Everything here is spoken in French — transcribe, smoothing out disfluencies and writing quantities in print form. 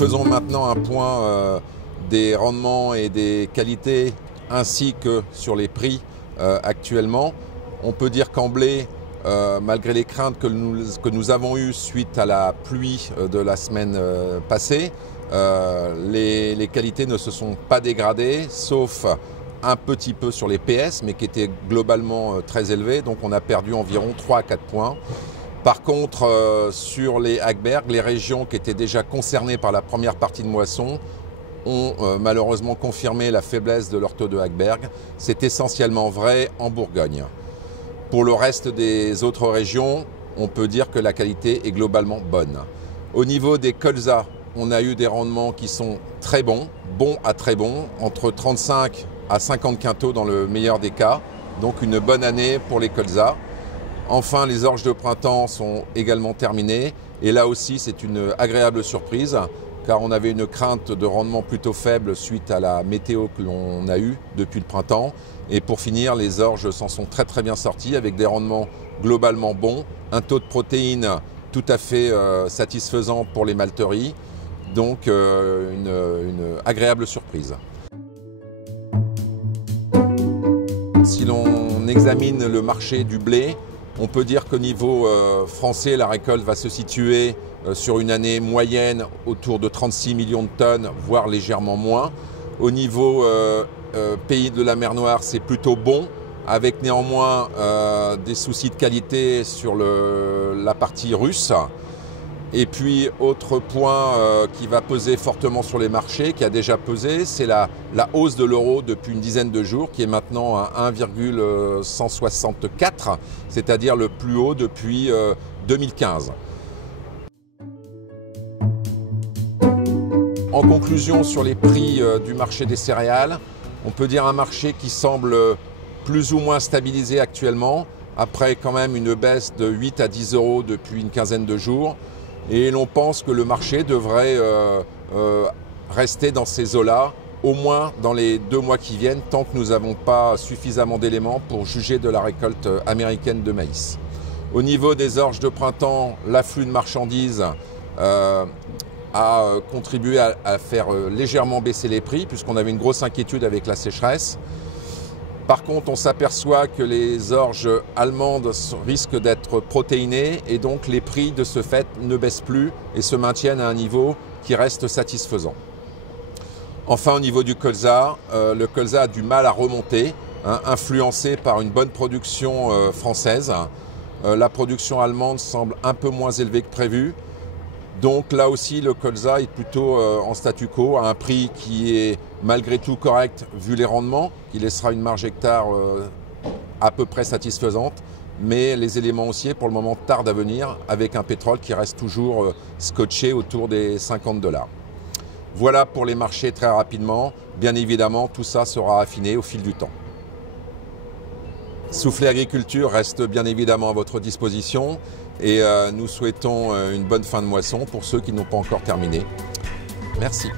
faisons maintenant un point des rendements et des qualités ainsi que sur les prix actuellement. On peut dire qu'en blé, malgré les craintes que nous avons eues suite à la pluie de la semaine passée, les qualités ne se sont pas dégradées, sauf un petit peu sur les PS, mais qui étaient globalement très élevés, donc on a perdu environ 3 à 4 points. Par contre, sur les Hackberg, les régions qui étaient déjà concernées par la première partie de moisson ont malheureusement confirmé la faiblesse de leur taux de Hackberg. C'est essentiellement vrai en Bourgogne. Pour le reste des autres régions, on peut dire que la qualité est globalement bonne. Au niveau des colzas, on a eu des rendements qui sont très bons, bons à très bons, entre 35 à 50 quintaux dans le meilleur des cas, donc une bonne année pour les colzas. Enfin, les orges de printemps sont également terminées et là aussi c'est une agréable surprise car on avait une crainte de rendement plutôt faible suite à la météo que l'on a eue depuis le printemps. Et pour finir, les orges s'en sont très bien sortis avec des rendements globalement bons, un taux de protéines tout à fait satisfaisant pour les malteries, donc une agréable surprise. Si l'on examine le marché du blé, on peut dire qu'au niveau français, la récolte va se situer sur une année moyenne autour de 36 millions de tonnes, voire légèrement moins. Au niveau pays de la mer Noire, c'est plutôt bon, avec néanmoins des soucis de qualité sur la partie russe. Et puis, autre point qui va peser fortement sur les marchés, qui a déjà pesé, c'est la hausse de l'euro depuis une dizaine de jours, qui est maintenant à 1,164, c'est-à-dire le plus haut depuis 2015. En conclusion, sur les prix du marché des céréales, on peut dire un marché qui semble plus ou moins stabilisé actuellement, après quand même une baisse de 8 à 10 euros depuis une quinzaine de jours. Et l'on pense que le marché devrait rester dans ces eaux-là, au moins dans les 2 mois qui viennent, tant que nous n'avons pas suffisamment d'éléments pour juger de la récolte américaine de maïs. Au niveau des orges de printemps, l'afflux de marchandises a contribué à faire légèrement baisser les prix, puisqu'on avait une grosse inquiétude avec la sécheresse. Par contre, on s'aperçoit que les orges allemandes risquent d'être protéinées et donc les prix de ce fait ne baissent plus et se maintiennent à un niveau qui reste satisfaisant. Enfin, au niveau du colza, le colza a du mal à remonter, influencé par une bonne production française. La production allemande semble un peu moins élevée que prévu. Donc là aussi, le colza est plutôt en statu quo, à un prix qui est malgré tout correct vu les rendements, qui laissera une marge hectare à peu près satisfaisante. Mais les éléments haussiers, pour le moment, tardent à venir, avec un pétrole qui reste toujours scotché autour des 50 $. Voilà pour les marchés très rapidement. Bien évidemment, tout ça sera affiné au fil du temps. Soufflet Agriculture reste bien évidemment à votre disposition et nous souhaitons une bonne fin de moisson pour ceux qui n'ont pas encore terminé. Merci.